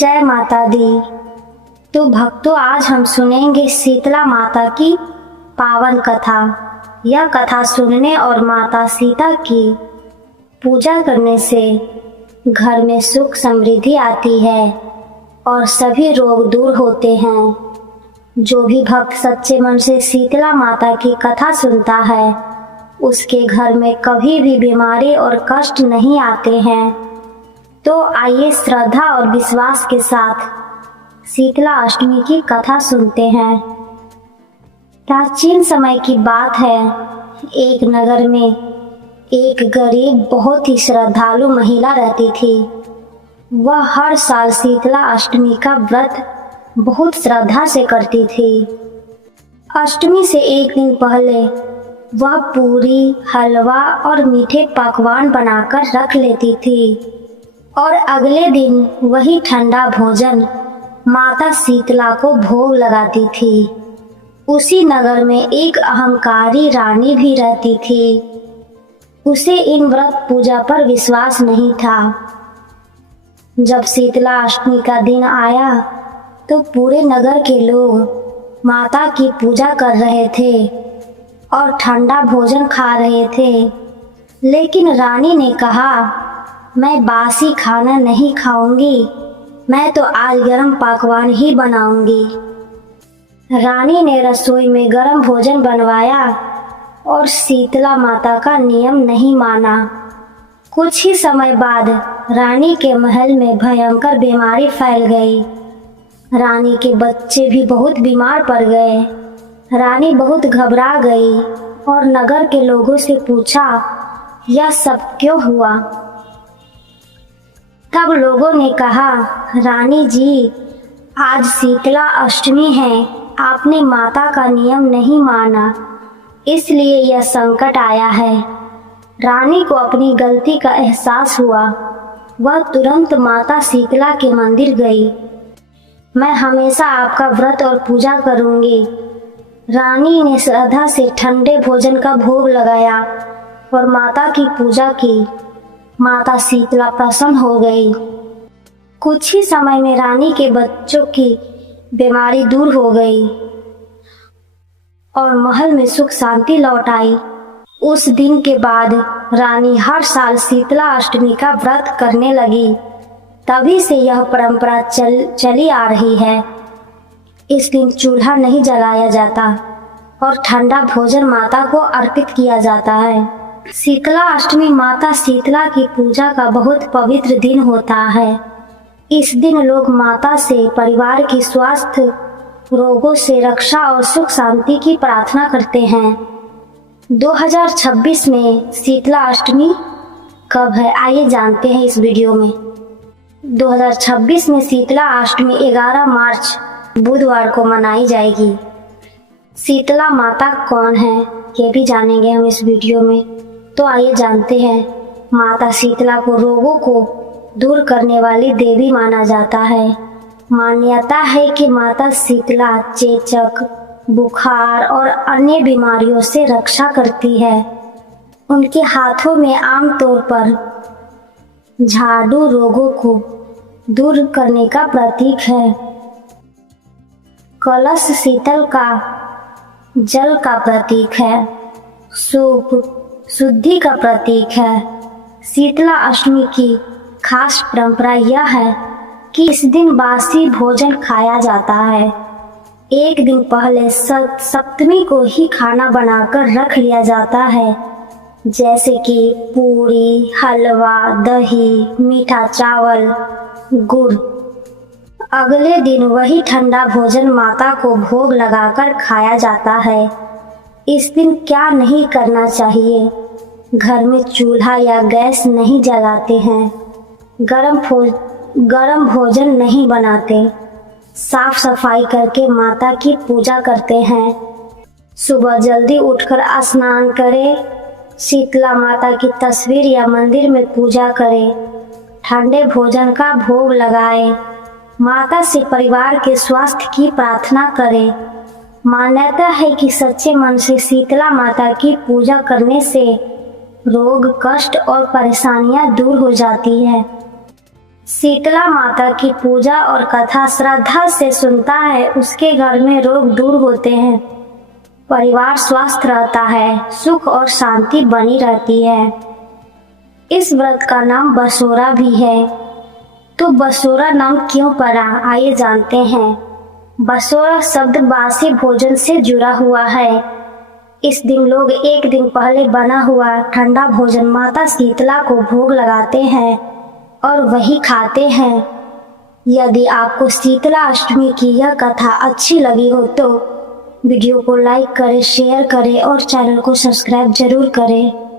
जय माता दी। तो भक्तों, आज हम सुनेंगे शीतला माता की पावन कथा। यह कथा सुनने और माता सीता की पूजा करने से घर में सुख समृद्धि आती है और सभी रोग दूर होते हैं। जो भी भक्त सच्चे मन से शीतला माता की कथा सुनता है, उसके घर में कभी भी बीमारी और कष्ट नहीं आते हैं। तो आइए श्रद्धा और विश्वास के साथ शीतला अष्टमी की कथा सुनते हैं। प्राचीन समय की बात है। एक नगर में एक गरीब बहुत ही श्रद्धालु महिला रहती थी। वह हर साल शीतला अष्टमी का व्रत बहुत श्रद्धा से करती थी। अष्टमी से एक दिन पहले वह पूरी, हलवा और मीठे पकवान बनाकर रख लेती थी और अगले दिन वही ठंडा भोजन माता शीतला को भोग लगाती थी। उसी नगर में एक अहंकारी रानी भी रहती थी। उसे इन व्रत पूजा पर विश्वास नहीं था। जब शीतला अष्टमी का दिन आया तो पूरे नगर के लोग माता की पूजा कर रहे थे और ठंडा भोजन खा रहे थे। लेकिन रानी ने कहा, मैं बासी खाना नहीं खाऊंगी, मैं तो आज गरम पकवान ही बनाऊंगी। रानी ने रसोई में गरम भोजन बनवाया और शीतला माता का नियम नहीं माना। कुछ ही समय बाद रानी के महल में भयंकर बीमारी फैल गई। रानी के बच्चे भी बहुत बीमार पड़ गए। रानी बहुत घबरा गई और नगर के लोगों से पूछा, यह सब क्यों हुआ? तब लोगों ने कहा, रानी जी, आज शीतला अष्टमी है, आपने माता का नियम नहीं माना, इसलिए यह संकट आया है। रानी को अपनी गलती का एहसास हुआ। वह तुरंत माता शीतला के मंदिर गई। मैं हमेशा आपका व्रत और पूजा करूंगी। रानी ने श्रद्धा से ठंडे भोजन का भोग लगाया और माता की पूजा की। माता शीतला प्रसन्न हो गई। कुछ ही समय में रानी के बच्चों की बीमारी दूर हो गई और महल में सुख शांति लौट आई। उस दिन के बाद रानी हर साल शीतला अष्टमी का व्रत करने लगी। तभी से यह परंपरा चली आ रही है। इस दिन चूल्हा नहीं जलाया जाता और ठंडा भोजन माता को अर्पित किया जाता है। शीतला अष्टमी माता शीतला की पूजा का बहुत पवित्र दिन होता है। इस दिन लोग माता से परिवार की स्वास्थ्य, रोगों से रक्षा और सुख शांति की प्रार्थना करते हैं। 2026 में शीतला अष्टमी कब है, आइए जानते हैं इस वीडियो में। 2026 में शीतला अष्टमी 11 मार्च बुधवार को मनाई जाएगी। शीतला माता कौन है, ये भी जानेंगे हम इस वीडियो में। तो आइए जानते हैं। माता शीतला को रोगों को दूर करने वाली देवी माना जाता है। मान्यता है कि माता शीतला चेचक, बुखार और अन्य बीमारियों से रक्षा करती है। उनके हाथों में आमतौर पर झाड़ू रोगों को दूर करने का प्रतीक है। कलश शीतल का जल का प्रतीक है। सूप शुद्धि का प्रतीक है। शीतला अष्टमी की खास परंपरा यह है कि इस दिन बासी भोजन खाया जाता है। एक दिन पहले सप्तमी को ही खाना बनाकर रख लिया जाता है, जैसे कि पूरी, हलवा, दही, मीठा चावल, गुड़। अगले दिन वही ठंडा भोजन माता को भोग लगाकर खाया जाता है। इस दिन क्या नहीं करना चाहिए? घर में चूल्हा या गैस नहीं जलाते हैं। गरम भोजन नहीं बनाते। साफ सफाई करके माता की पूजा करते हैं। सुबह जल्दी उठकर स्नान करें। शीतला माता की तस्वीर या मंदिर में पूजा करें। ठंडे भोजन का भोग लगाएं। माता से परिवार के स्वास्थ्य की प्रार्थना करें। मान्यता है कि सच्चे मन से शीतला माता की पूजा करने से रोग, कष्ट और परेशानियां दूर हो जाती है। शीतला माता की पूजा और कथा श्रद्धा से सुनता है, उसके घर में रोग दूर होते हैं, परिवार स्वस्थ रहता है, सुख और शांति बनी रहती है। इस व्रत का नाम बसोरा भी है। तो बसोरा नाम क्यों पड़ा, आइए जानते हैं। बसोरा शब्द बासी भोजन से जुड़ा हुआ है। इस दिन लोग एक दिन पहले बना हुआ ठंडा भोजन माता शीतला को भोग लगाते हैं और वही खाते हैं। यदि आपको शीतला अष्टमी की यह कथा अच्छी लगी हो तो वीडियो को लाइक करें, शेयर करें और चैनल को सब्सक्राइब जरूर करें।